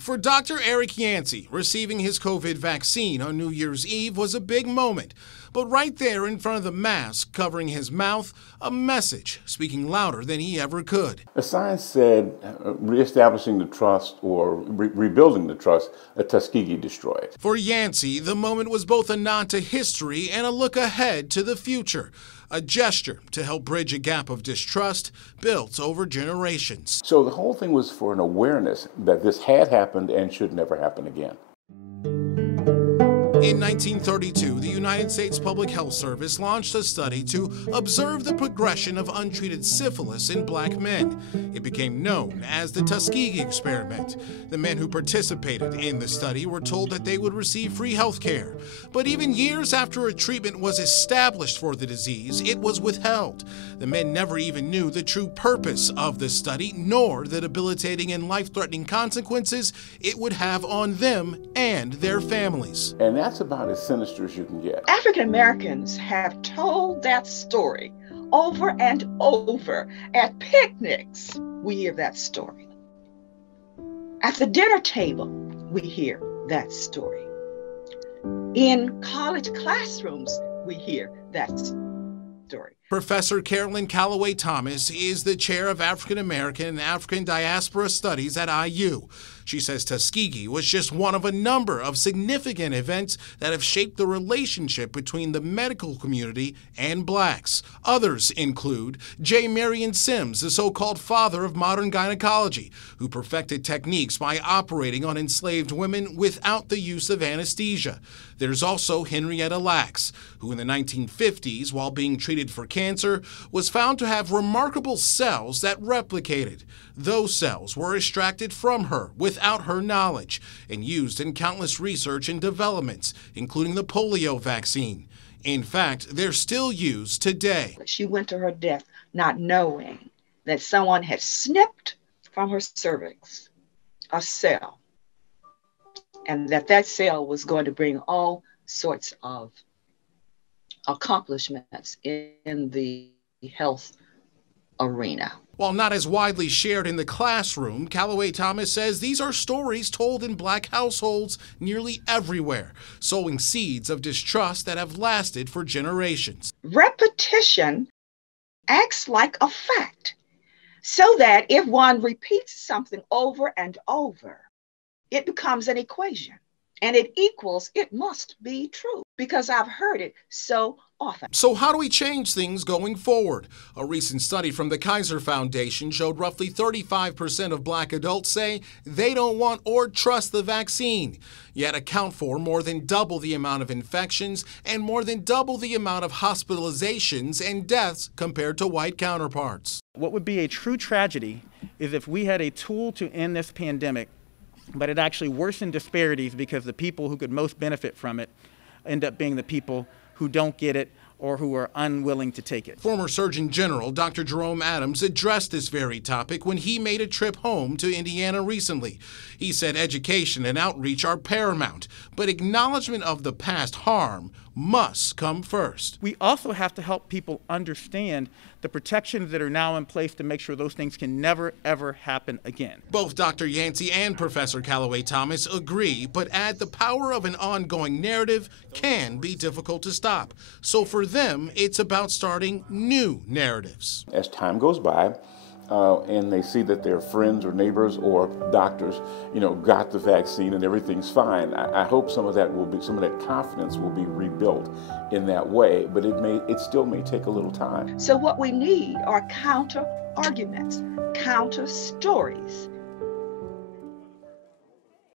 For Dr. Eric Yancey, receiving his COVID vaccine on New Year's Eve was a big moment. But right there in front of the mask covering his mouth, a message speaking louder than he ever could. The science said reestablishing the trust or rebuilding the trust that Tuskegee destroyed. For Yancey, the moment was both a nod to history and a look ahead to the future. A gesture to help bridge a gap of distrust built over generations. So the whole thing was for an awareness that this had happened and should never happen again. In 1932, the United States Public Health Service launched a study to observe the progression of untreated syphilis in black men. It became known as the Tuskegee experiment. The men who participated in the study were told that they would receive free health care. But even years after a treatment was established for the disease, it was withheld. The men never even knew the true purpose of the study, nor the debilitating and life-threatening consequences it would have on them and their families. And that's about as sinister as you can get. African Americans have told that story over and over. At picnics, we hear that story. At the dinner table, we hear that story. In college classrooms, we hear that story. Professor Carolyn Calloway Thomas is the chair of African American and African Diaspora Studies at IU. She says Tuskegee was just one of a number of significant events that have shaped the relationship between the medical community and blacks. Others include J. Marion Sims, the so-called father of modern gynecology, who perfected techniques by operating on enslaved women without the use of anesthesia. There's also Henrietta Lacks, who in the 1950s, while being treated for cancer, was found to have remarkable cells that replicated. Those cells were extracted from her without her knowledge and used in countless research and developments, including the polio vaccine. In fact, they're still used today. She went to her death not knowing that someone had snipped from her cervix a cell, and that cell was going to bring all sorts of accomplishments in the health arena. While not as widely shared in the classroom, Calloway Thomas says these are stories told in black households nearly everywhere, sowing seeds of distrust that have lasted for generations. Repetition acts like a fact, so that if one repeats something over and over, it becomes an equation, and it equals it must be true, because I've heard it so often. So how do we change things going forward? A recent study from the Kaiser Foundation showed roughly 35% of black adults say they don't want or trust the vaccine, yet account for more than double the amount of infections and more than double the amount of hospitalizations and deaths compared to white counterparts. What would be a true tragedy is if we had a tool to end this pandemic, but it actually worsened disparities because the people who could most benefit from it end up being the people who don't get it or who are unwilling to take it. Former Surgeon General Dr. Jerome Adams addressed this very topic when he made a trip home to Indiana recently. He said education and outreach are paramount, but acknowledgement of the past harm must come first. We also have to help people understand the protections that are now in place to make sure those things can never, ever happen again. Both Dr. Yancey and Professor Calloway Thomas agree, but add the power of an ongoing narrative can be difficult to stop. So for them, it's about starting new narratives. As time goes by, and they see that their friends or neighbors or doctors, got the vaccine and everything's fine. I hope some of that confidence will be rebuilt in that way, but it still may take a little time. So what we need are counter arguments, counter stories